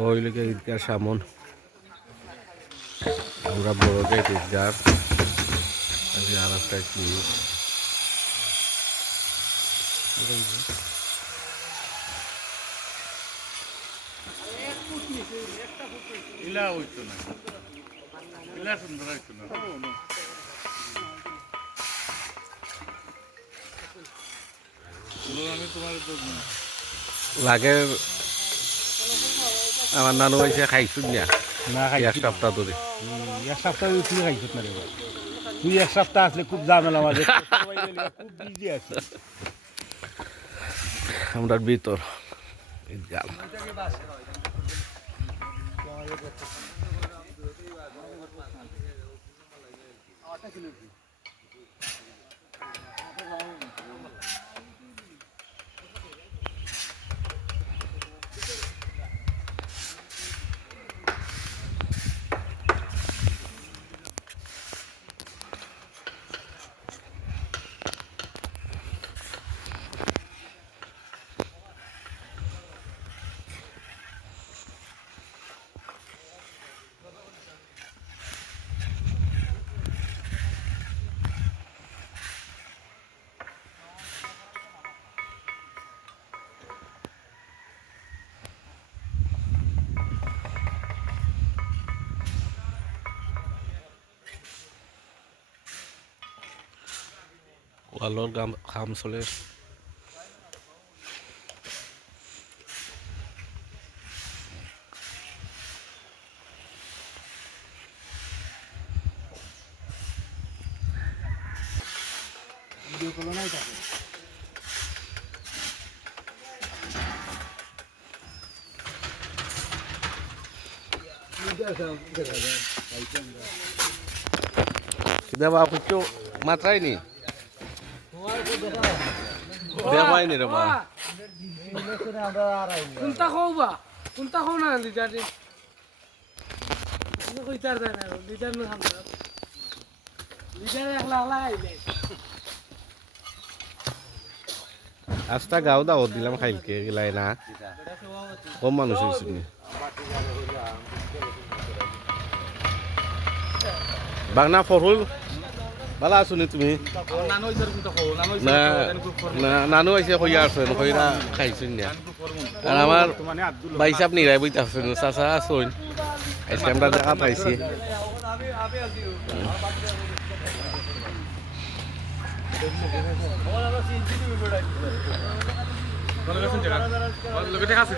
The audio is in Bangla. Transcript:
ওই লোকে ঈদগাহ সামন আমরা বড় গেট ঈদগাহ আর একটা কি ইলা হইতো না ইলা সুন্দর হইতো না আমি তোমার তো লাগে আমার নানু এসে খাইছুন না না এক সপ্তাহ ধরে এক সপ্তাহ তুই খাইছিস না রে ভাই তুই এক সপ্তাহ আসলে খুব ঝামেলা মাঝে খুব বিজি আছে আমরা ভিতর ঈদগাহ ওয়ালৰ কাম চলে ভিডিও কল নাই থাকে দেবা কিছু মাত্রাই নি দেবাই নি রে বা কোনটা খাও বা কোনটা খাও না লিটারে তুমি কইতার দেয় না লিটার না খাও লিটারে একলা একলা আইলে আস্তা গাও দাও দিলাম খাইলকে গেলাই না কম মানুষ হয়েছে বাংনা ফরহুল ভালো আছো নি তুমি নানু আইসে কইয়া আছেন কইরা খাইছেন না আর আমার ভাই সাহেব নিরাই বইতে আছেন চাচা আছেন আজকে আমরা দেখা পাইছি লোকে দেখা আছে